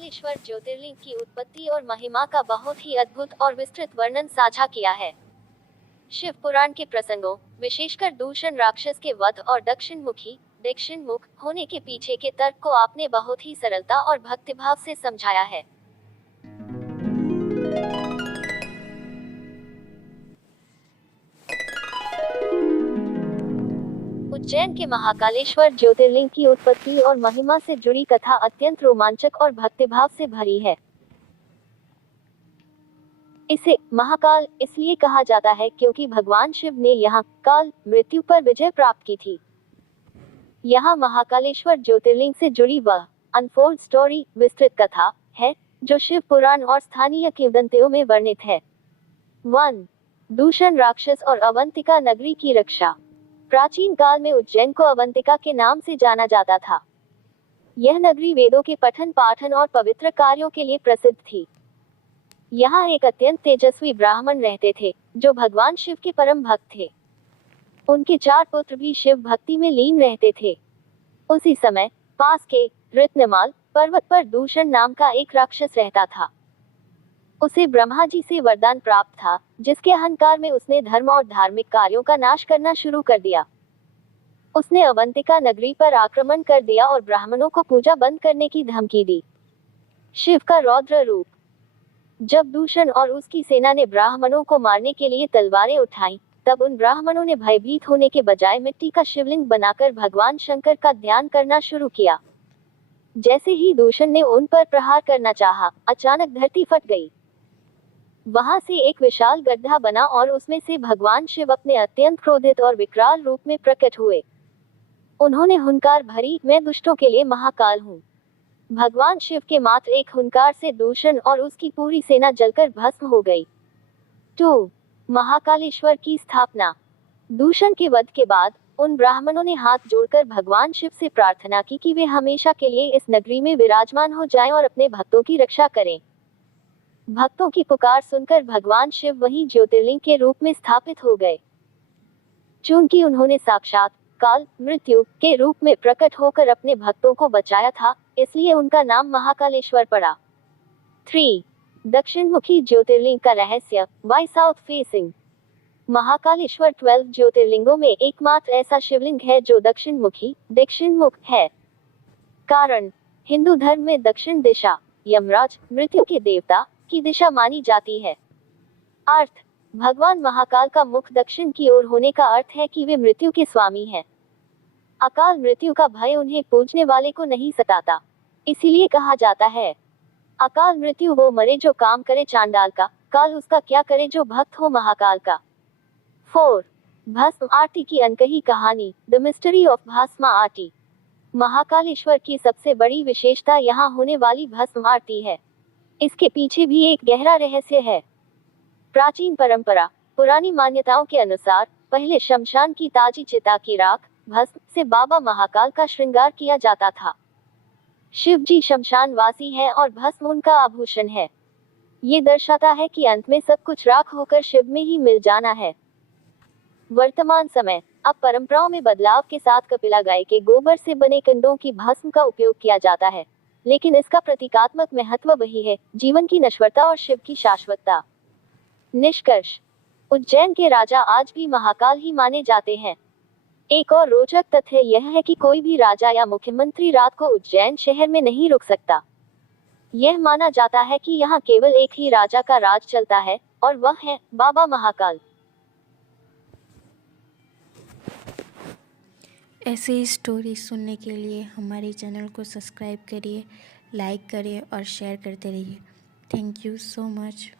महाकालेश्वर ज्योतिर्लिंग की उत्पत्ति और महिमा का बहुत ही अद्भुत और विस्तृत वर्णन साझा किया है। शिव पुराण के प्रसंगों, विशेषकर दूषण राक्षस के वध और दक्षिण मुख होने के पीछे के तर्क को आपने बहुत ही सरलता और भक्तिभाव से समझाया है। उज्जैन के महाकालेश्वर ज्योतिर्लिंग की उत्पत्ति और महिमा से जुड़ी कथा अत्यंत रोमांचक और भक्तिभाव से भरी है। इसे महाकाल इसलिए कहा जाता है क्योंकि भगवान शिव ने यहाँ काल मृत्यु पर विजय प्राप्त की थी। यहाँ महाकालेश्वर ज्योतिर्लिंग से जुड़ी वह अनफोल्ड स्टोरी विस्तृत कथा है जो शिव पुराण और स्थानीय किंवदंतियों में वर्णित है। 1. दूषण राक्षस और अवंतिका नगरी की रक्षा। प्राचीन काल में उज्जैन को अवंतिका के नाम से जाना जाता था। यह नगरी वेदों के पठन पाठन और पवित्र कार्यों के लिए प्रसिद्ध थी। यहाँ एक अत्यंत तेजस्वी ब्राह्मण रहते थे जो भगवान शिव के परम भक्त थे। उनके 4 पुत्र भी शिव भक्ति में लीन रहते थे। उसी समय पास के रत्नमाल पर्वत पर दूषण नाम का एक राक्षस रहता था। उसे ब्रह्मा जी से वरदान प्राप्त था जिसके अहंकार में उसने धर्म और धार्मिक कार्यों का नाश करना शुरू कर दिया। उसने अवंतिका नगरी पर आक्रमण कर दिया और ब्राह्मणों को पूजा बंद करने की धमकी दी। शिव का रौद्र रूप। जब दूषण और उसकी सेना ने ब्राह्मणों को मारने के लिए तलवारें उठाईं, तब उन ब्राह्मणों ने भयभीत होने के बजाय मिट्टी का शिवलिंग बनाकर भगवान शंकर का ध्यान करना शुरू किया। जैसे ही दूषण ने उन पर प्रहार करना चाहा, अचानक धरती फट गई। वहां से एक विशाल गड्ढा बना और उसमें से भगवान शिव अपने अत्यंत क्रोधित और विकराल रूप में प्रकट हुए। उन्होंने हुंकार भरी, मैं दुष्टों के लिए महाकाल हूँ। भगवान शिव के मात्र एक हुंकार से दूषण और उसकी पूरी सेना जलकर भस्म हो गई। 2. महाकालेश्वर की स्थापना। दूषण के वध के बाद उन ब्राह्मणों ने हाथ जोड़कर भगवान शिव से प्रार्थना की कि वे हमेशा के लिए इस नगरी में विराजमान हो जाएं और अपने भक्तों की रक्षा करें। भक्तों की पुकार सुनकर भगवान शिव वहीं ज्योतिर्लिंग के रूप में स्थापित हो गए। चूंकि उन्होंने साक्षात काल मृत्यु के रूप में प्रकट होकर अपने भक्तों को बचाया था, इसलिए उनका नाम महाकालेश्वर पड़ा। 3. दक्षिणमुखी ज्योतिर्लिंग का रहस्य। Why south facing. महाकालेश्वर 12 ज्योतिर्लिंगों में एकमात्र ऐसा शिवलिंग है जो दक्षिणमुख है। कारण, हिंदू धर्म में दक्षिण दिशा यमराज मृत्यु के देवता की दिशा मानी जाती है। अर्थ, भगवान महाकाल का मुख दक्षिण की ओर होने का अर्थ है कि वे मृत्यु के स्वामी हैं। अकाल मृत्यु का भय उन्हें पूजने वाले को नहीं सताता, इसीलिए कहा जाता है अकाल मृत्यु वो मरे जो काम करे चांडाल का, काल उसका क्या करे जो भक्त हो महाकाल का। 4. भस्म आरती की अनकही कहानी। द मिस्ट्री ऑफ भस्म आरती। महाकालेश्वर की सबसे बड़ी विशेषता यहाँ होने वाली भस्म आरती है। इसके पीछे भी एक गहरा रहस्य है। प्राचीन परंपरा, पुरानी मान्यताओं के अनुसार पहले शमशान की ताजी चिता की राख भस्म से बाबा महाकाल का श्रृंगार किया जाता था। शिव जी शमशान वासी है और भस्म उनका आभूषण है। ये दर्शाता है कि अंत में सब कुछ राख होकर शिव में ही मिल जाना है। वर्तमान समय, अब परंपराओं में बदलाव के साथ कपिला गाय के गोबर से बने कंडों की भस्म का उपयोग किया जाता है, लेकिन इसका प्रतीकात्मक महत्व वही है, जीवन की नश्वरता और शिव की शाश्वतता। निष्कर्ष, उज्जैन के राजा आज भी महाकाल ही माने जाते हैं। एक और रोचक तथ्य यह है कि कोई भी राजा या मुख्यमंत्री रात को उज्जैन शहर में नहीं रुक सकता। यह माना जाता है कि यहाँ केवल एक ही राजा का राज चलता है और वह है बाबा महाकाल। ऐसे ही स्टोरी सुनने के लिए हमारे चैनल को सब्सक्राइब करिए, लाइक करिए और शेयर करते रहिए। Thank you so much.